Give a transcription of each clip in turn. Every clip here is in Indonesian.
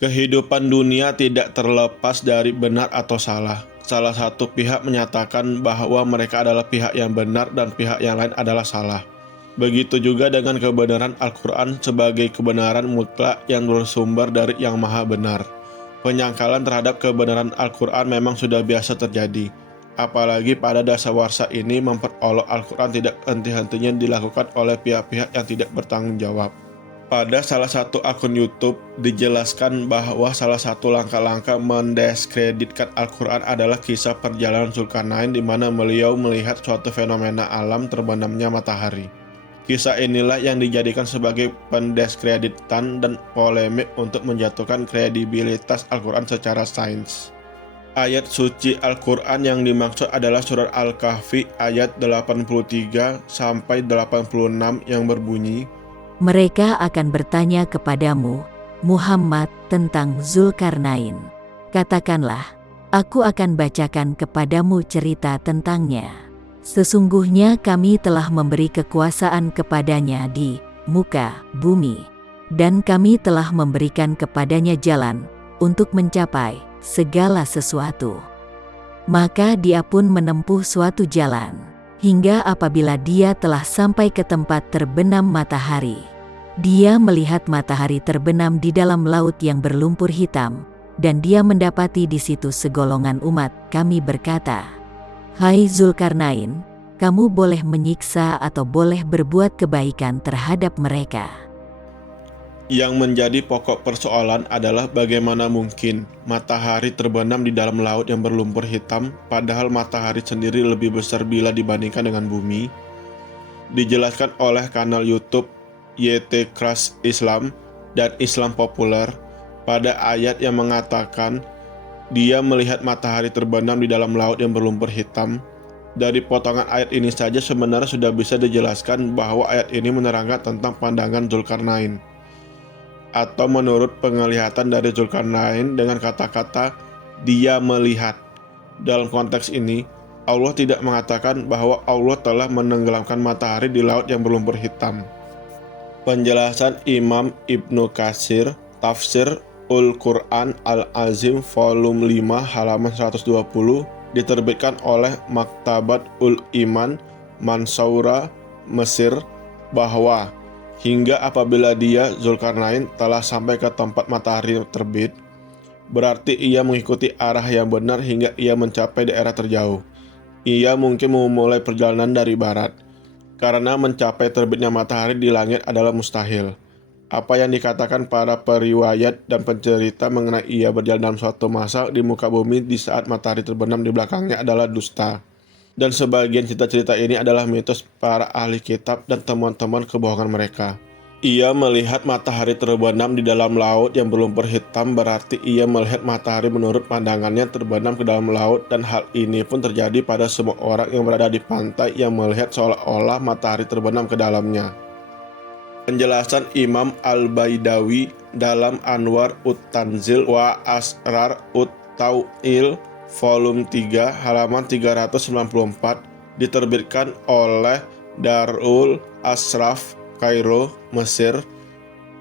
Kehidupan dunia tidak terlepas dari benar atau salah. Salah satu pihak menyatakan bahwa mereka adalah pihak yang benar dan pihak yang lain adalah salah. Begitu juga dengan kebenaran Al-Quran sebagai kebenaran mutlak yang bersumber dari Yang Maha Benar. Penyangkalan terhadap kebenaran Al-Quran memang sudah biasa terjadi. Apalagi pada dasawarsa ini memperolok Al-Quran tidak henti-hentinya dilakukan oleh pihak-pihak yang tidak bertanggung jawab. Pada salah satu akun YouTube dijelaskan bahwa salah satu langkah-langkah mendiskreditkan Al-Quran adalah kisah perjalanan Zulkarnain di mana beliau melihat suatu fenomena alam terbenamnya matahari. Kisah inilah yang dijadikan sebagai pendiskreditan dan polemik untuk menjatuhkan kredibilitas Al-Quran secara sains. Ayat suci Al-Quran yang dimaksud adalah surat Al-Kahfi ayat 83-86 yang berbunyi, Mereka akan bertanya kepadamu, Muhammad, tentang Zulkarnain. Katakanlah, aku akan bacakan kepadamu cerita tentangnya. Sesungguhnya kami telah memberi kekuasaan kepadanya di muka bumi, dan kami telah memberikan kepadanya jalan untuk mencapai segala sesuatu. Maka dia pun menempuh suatu jalan, hingga apabila dia telah sampai ke tempat terbenam matahari, dia melihat matahari terbenam di dalam laut yang berlumpur hitam, dan dia mendapati di situ segolongan umat. Kami berkata, Hai Zulkarnain, kamu boleh menyiksa atau boleh berbuat kebaikan terhadap mereka. Yang menjadi pokok persoalan adalah bagaimana mungkin matahari terbenam di dalam laut yang berlumpur hitam, padahal matahari sendiri lebih besar bila dibandingkan dengan bumi. Dijelaskan oleh kanal YouTube YT Crash Islam dan Islam Populer pada ayat yang mengatakan dia melihat matahari terbenam di dalam laut yang berlumpur hitam. Dari potongan ayat ini saja sebenarnya sudah bisa dijelaskan bahwa ayat ini menerangkan tentang pandangan Zulkarnain. Atau menurut penglihatan dari Zulkarnain dengan kata-kata dia melihat. Dalam konteks ini, Allah tidak mengatakan bahwa Allah telah menenggelamkan matahari di laut yang berlumpur hitam. Penjelasan Imam Ibnu Katsir, Tafsir Al-Quran Al-Azim Volume 5 halaman 120 diterbitkan oleh Maktabat Ul-Iman Mansoura, Mesir, bahwa hingga apabila dia, Zulkarnain, telah sampai ke tempat matahari terbit, berarti ia mengikuti arah yang benar hingga ia mencapai daerah terjauh. Ia mungkin memulai perjalanan dari barat, karena mencapai terbitnya matahari di langit adalah mustahil. Apa yang dikatakan para periwayat dan pencerita mengenai ia berjalan dalam suatu masa di muka bumi di saat matahari terbenam di belakangnya adalah dusta. Dan sebagian cerita-cerita ini adalah mitos para ahli kitab dan teman-teman kebohongan mereka. Ia melihat matahari terbenam di dalam laut yang berlumpur hitam, berarti ia melihat matahari menurut pandangannya terbenam ke dalam laut, dan hal ini pun terjadi pada semua orang yang berada di pantai yang melihat seolah-olah matahari terbenam ke dalamnya. Penjelasan Imam Al-Baidawi dalam Anwar Ut-Tanzil wa Asrar Ut-Tau'il Volume 3 halaman 394 diterbitkan oleh Darul Ashraf, Kairo, Mesir.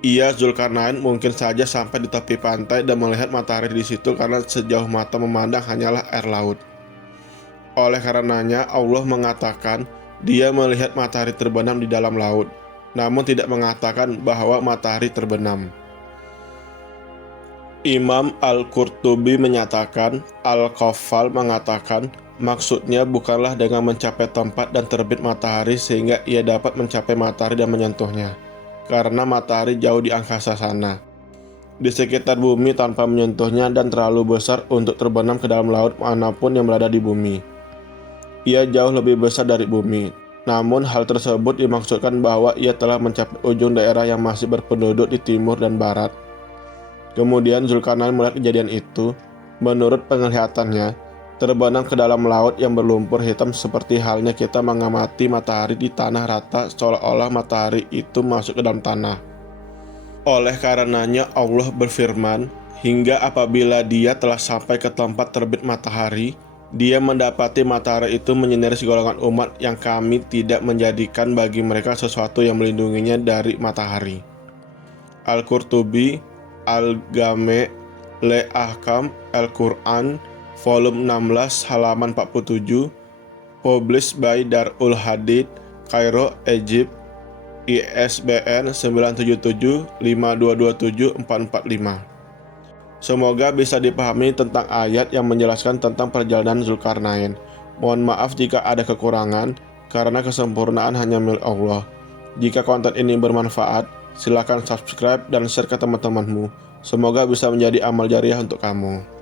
Ia, Zulkarnain, mungkin saja sampai di tepi pantai dan melihat matahari di situ karena sejauh mata memandang hanyalah air laut. Oleh karenanya Allah mengatakan dia melihat matahari terbenam di dalam laut, namun tidak mengatakan bahwa matahari terbenam. Imam Al-Qurtubi menyatakan, Al-Qaffal mengatakan, maksudnya bukanlah dengan mencapai tempat dan terbit matahari sehingga ia dapat mencapai matahari dan menyentuhnya, karena matahari jauh di angkasa sana, di sekitar bumi tanpa menyentuhnya dan terlalu besar untuk terbenam ke dalam laut manapun yang berada di bumi. Ia jauh lebih besar dari bumi. Namun hal tersebut dimaksudkan bahwa ia telah mencapai ujung daerah yang masih berpenduduk di timur dan barat. Kemudian Zulkarnain melihat kejadian itu. Menurut penglihatannya, terbenam ke dalam laut yang berlumpur hitam seperti halnya kita mengamati matahari di tanah rata seolah-olah matahari itu masuk ke dalam tanah. Oleh karenanya Allah berfirman, hingga apabila dia telah sampai ke tempat terbit matahari, dia mendapati matahari itu menyinari segolongan umat yang kami tidak menjadikan bagi mereka sesuatu yang melindunginya dari matahari. Al-Qurtubi Al-Game Le Ahkam Al-Quran volume 16 halaman 47, published by Darul Hadith, Kairo, Egypt, ISBN 977-5227-445. Semoga bisa dipahami tentang ayat yang menjelaskan tentang perjalanan Zulkarnain. Mohon maaf jika ada kekurangan, karena kesempurnaan hanya milik Allah. Jika konten ini bermanfaat, silakan subscribe dan share ke teman-temanmu. Semoga bisa menjadi amal jariah untuk kamu.